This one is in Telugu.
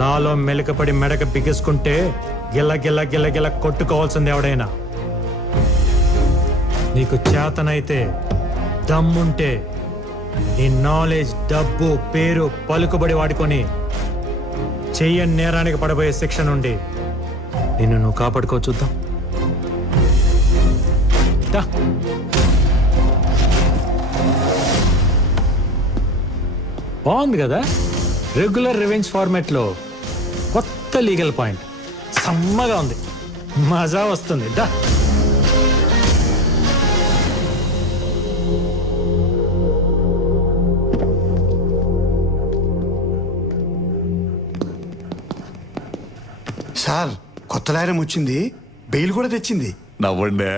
లాలో మెలకపడి మెడక బిగుసుకుంటే గిల్ల గిల్ల గిల్ల గిల్ల కొట్టుకోవాల్సింది ఎవడైనా. నీకు చేతనైతే దమ్ముంటే నీ నాలెడ్జ్, డబ్బు, పేరు, పలుకుబడి వాడుకొని చెయ్యని నేరానికి పడబోయే శిక్ష నుండి నిన్ను నువ్వు కాపాడుకో చూద్దాం. దా. బాగుంది కదా, రెగ్యులర్ రివెంజ్ ఫార్మాట్ లో కొత్త లీగల్ పాయింట్. సమ్మగా ఉంది, మజా వస్తుంది. దా. సార్, కొత్త లాయరం వచ్చింది, బెయిల్ కూడా తెచ్చింది. నవ్వండి.